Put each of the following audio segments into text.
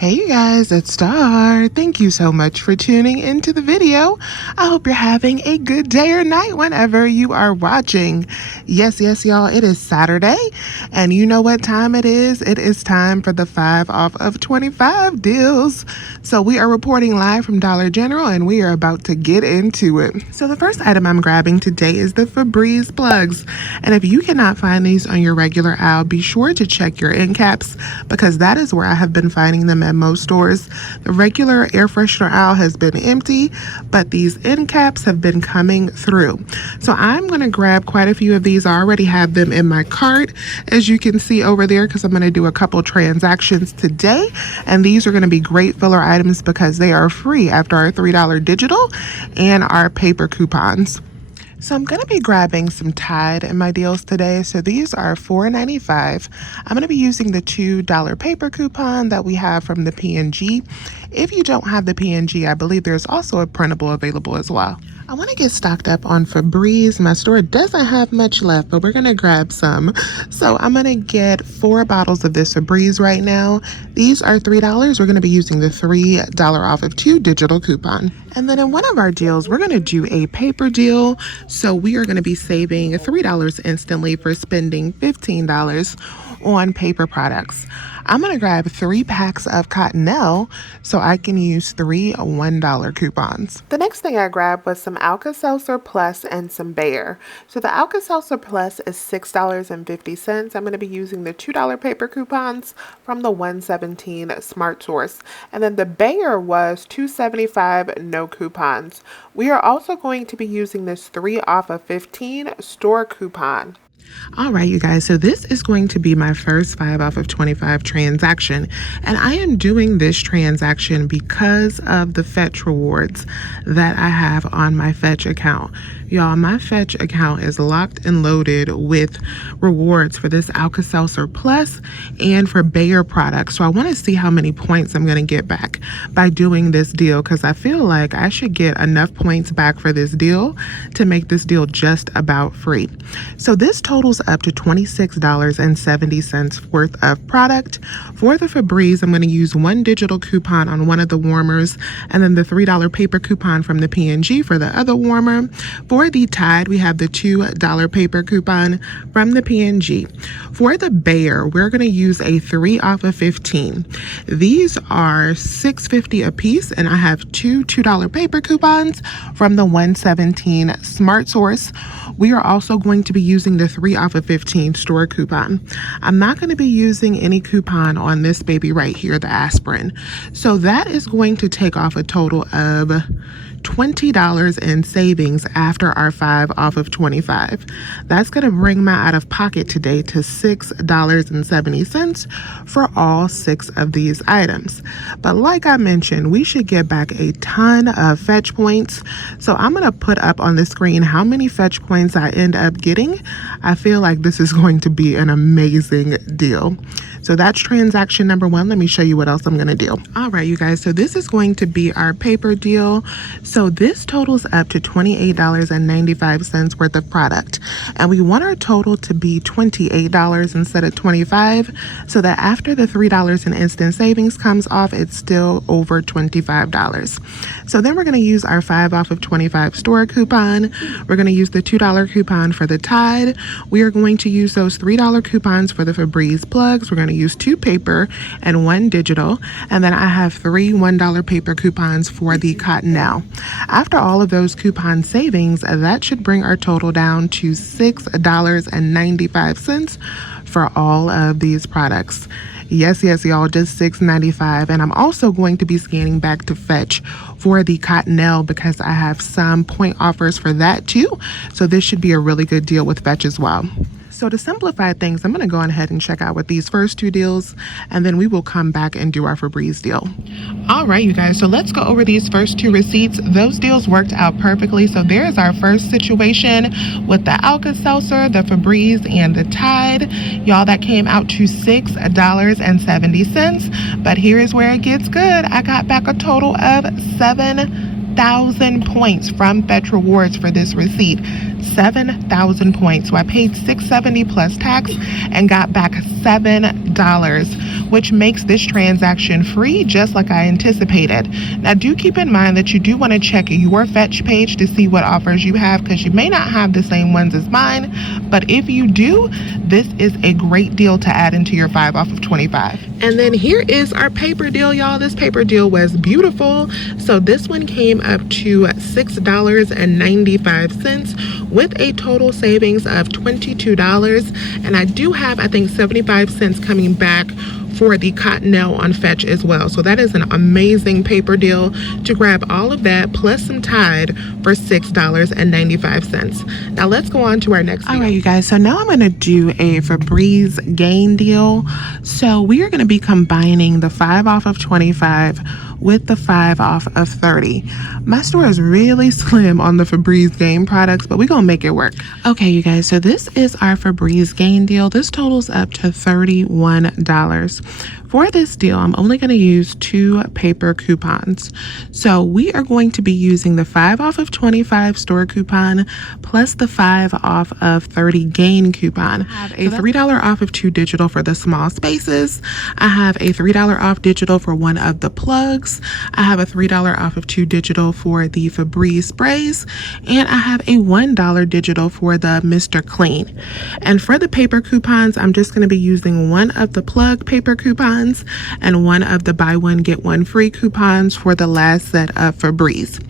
Hey you guys, it's Star. Thank you so much for tuning into the video. I hope you're having a good day or night whenever you are watching. Yes, y'all, it is Saturday, and you know what time it is? It is time for the 5 off of 25 deals. So we are reporting live from Dollar General, and we are about to get into it. So the first item I'm grabbing today is the Febreze plugs. And if you cannot find these on your regular aisle, be sure to check your end caps, because that is where I have been finding them at most stores. The regular air freshener aisle has been empty, but these end caps have been coming through. So I'm going to grab quite a few of these. I already have them in my cart, as you can see over there, because I'm going to do a couple transactions today. And these are going to be great filler items because they are free after our $3 digital and our paper coupons. So I'm going to be grabbing some Tide in my deals today. So these are $4.95. I'm going to be using the $2 paper coupon that we have from the P&G. If you don't have the P&G, I believe there's also a printable available as well. I want to get stocked up on Febreze. My store doesn't have much left, but we're going to grab some. So I'm going to get 4 bottles of this Febreze right now. These are $3. We're going to be using the $3 off of 2 digital coupon. And then in one of our deals, we're going to do a paper deal. So we are going to be saving $3 instantly for spending $15 on paper products. I'm going to grab 3 packs of Cottonelle so I can use 3 $1 coupons. The next thing I grabbed was some Alka-Seltzer Plus and some Bayer. So the Alka-Seltzer Plus is $6.50. I'm going to be using the $2 paper coupons from the 117 Smart Source. And then the Bayer was $2.75, no coupons. We are also going to be using this 3 off of 15 store coupon. All right, you guys, so this is going to be my first 5 off of 25 transaction, and I am doing this transaction because of the Fetch rewards that I have on my Fetch account. Y'all, my Fetch account is locked and loaded with rewards for this Alka-Seltzer Plus and for Bayer products. So I want to see how many points I'm going to get back by doing this deal, because I feel like I should get enough points back for this deal to make this deal just about free. So this totals up to $26.70 worth of product. For the Febreze, I'm going to use 1 digital coupon on one of the warmers, and then the $3 paper coupon from the P&G for the other warmer. For the Tide, we have the $2 paper coupon from the P&G. For the Bayer, we're going to use a 3 off of 15. These are $6.50 a piece, and I have 2 $2 paper coupons from the 117 Smart Source. We are also going to be using the 3 off of 15 store coupon. I'm not going to be using any coupon on this baby right here, the aspirin. So that is going to take off a total of $20 in savings after our 5 off of 25. That's going to bring my out of pocket today to $6.70 for all 6 of these items. But like I mentioned, we should get back a ton of Fetch points. So I'm going to put up on the screen how many Fetch points I end up getting. I feel like this is going to be an amazing deal. So that's transaction number 1. Let me show you what else I'm going to do. All right, you guys. So this is going to be our paper deal. So this totals up to $28.95 worth of product. And we want our total to be $28 instead of $25, so that after the $3 in instant savings comes off, it's still over $25. So then we're going to use our 5 off of 25 store coupon. We're going to use the $2 coupon for the Tide. We are going to use those $3 coupons for the Febreze plugs. We're going to use 2 paper and 1 digital. And then I have 3 $1 paper coupons for the Cottonelle. After all of those coupon savings, that should bring our total down to $6.95 for all of these products. Yes, y'all, just $6.95. And I'm also going to be scanning back to Fetch for the Cottonelle because I have some point offers for that too. So this should be a really good deal with Fetch as well. So to simplify things, I'm going to go ahead and check out with these first 2 deals, and then we will come back and do our Febreze deal. All right, you guys, so let's go over these first 2 receipts. Those deals worked out perfectly. So there's our first situation with the Alka-Seltzer, the Febreze, and the Tide. Y'all, that came out to $6.70. But here's where it gets good. I got back a total of 7,000 points from Fetch Rewards for this receipt. 7,000 points. So I paid $670 plus tax and got back $7, which makes this transaction free, just like I anticipated. Now, do keep in mind that you do want to check your fetch page to see what offers you have, because you may not have the same ones as mine, but if you do, this is a great deal to add into your 5 off of 25. And then here is our paper deal, y'all. This paper deal was beautiful. So this one came up to $6.95 with a total savings of $22. And I do have, I think, 75 cents coming back for the Cottonelle on Fetch as well. So that is an amazing paper deal to grab all of that plus some Tide for $6.95. Now let's go on to our next deal. All right, you guys. So now I'm going to do a Febreze gain deal. So we are going to be combining the 5 off of 25 with the 5 off of 30. My store is really slim on the Febreze Gain products, but we're gonna make it work. Okay, you guys, so this is our Febreze Gain deal. This totals up to $31. For this deal, I'm only gonna use 2 paper coupons. So we are going to be using the 5 off of 25 store coupon plus the 5 off of 30 gain coupon. I have a $3 off of 2 digital for the small spaces. I have a $3 off digital for one of the plugs. I have a $3 off of 2 digital for the Febreze sprays, and I have a $1 digital for the Mr. Clean. And for the paper coupons, I'm just going to be using one of the plug paper coupons and one of the buy one get one free coupons for the last set of Febreze.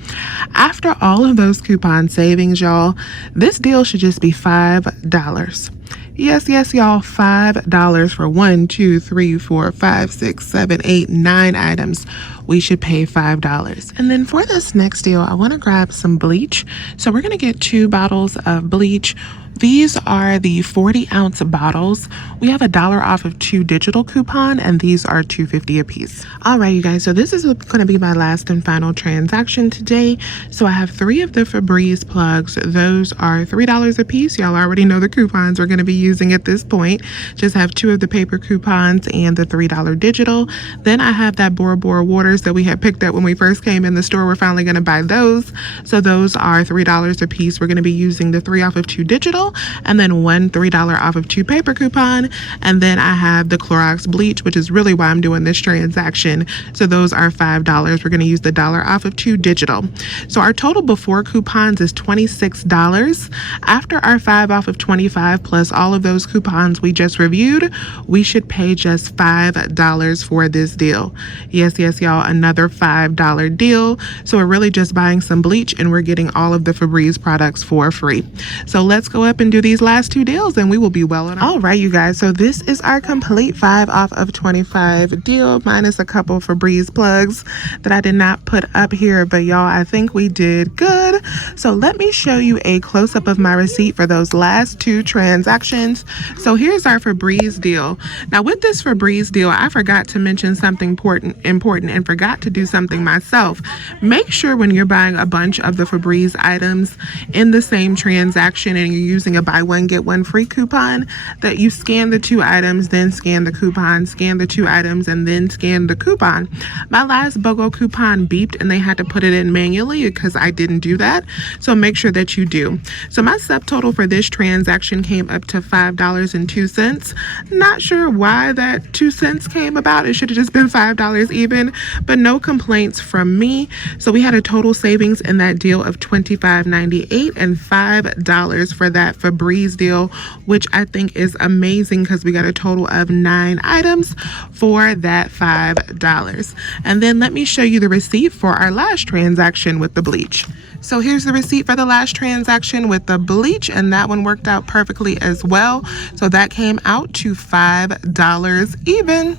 After all of those coupon savings, y'all, this deal should just be $5. Yes, y'all, $5 for 1, 2, 3, 4, 5, 6, 7, 8, 9 items. We should pay $5. And then for this next deal, I want to grab some bleach. So we're going to get 2 bottles of bleach. These are the 40-ounce bottles. We have $1 off of 2 digital coupon, and these are $2.50 a piece. All right, you guys, so this is going to be my last and final transaction today. So I have 3 of the Febreze plugs. Those are $3 a piece. Y'all already know the coupons we're going to be using at this point. Just have 2 of the paper coupons and the $3 digital. Then I have that Bora Bora waters that we had picked up when we first came in the store. We're finally going to buy those. So those are $3 a piece. We're going to be using the 3 off of 2 digital, and then one $3 off of 2 paper coupon. And then I have the Clorox bleach, which is really why I'm doing this transaction. So those are $5. We're going to use the $1 off of 2 digital. So our total before coupons is $26. After our 5 off of 25 plus all of those coupons we just reviewed, we should pay just $5 for this deal. Yes, y'all, another $5 deal. So we're really just buying some bleach and we're getting all of the Febreze products for free. So let's go up and do these last 2 deals and we will be well on our. All right, you guys, so this is our complete 5 off of 25 deal minus a couple Febreze plugs that I did not put up here, but y'all, I think we did good. So let me show you a close-up of my receipt for those last 2 transactions. So here's our Febreze deal. Now with this Febreze deal, I forgot to mention something important and forgot to do something myself. Make sure when you're buying a bunch of the Febreze items in the same transaction and you're using a buy one get one free coupon, that you scan the 2 items, then scan the coupon, scan the 2 items, and then scan the coupon. My last BOGO coupon beeped and they had to put it in manually because I didn't do that. So make sure that you do. So my subtotal for this transaction came up to $5.02. Not sure why that 2 cents came about. It should have just been $5 even, but no complaints from me. So we had a total savings in that deal of $25.98 and $5 for that Febreze deal, which I think is amazing because we got a total of 9 items for that $5. And then let me show you the receipt for our last transaction with the bleach. So here's the receipt for the last transaction with the bleach, and that one worked out perfectly as well. So that came out to $5 even.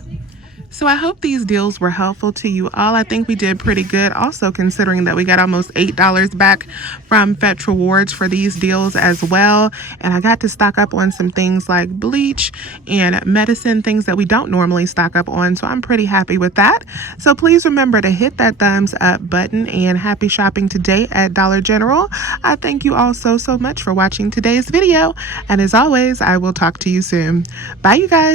So I hope these deals were helpful to you all. I think we did pretty good, also considering that we got almost $8 back from Fetch Rewards for these deals as well. And I got to stock up on some things like bleach and medicine, things that we don't normally stock up on. So I'm pretty happy with that. So please remember to hit that thumbs up button, and happy shopping today at Dollar General. I thank you all so much for watching today's video. And as always, I will talk to you soon. Bye, you guys.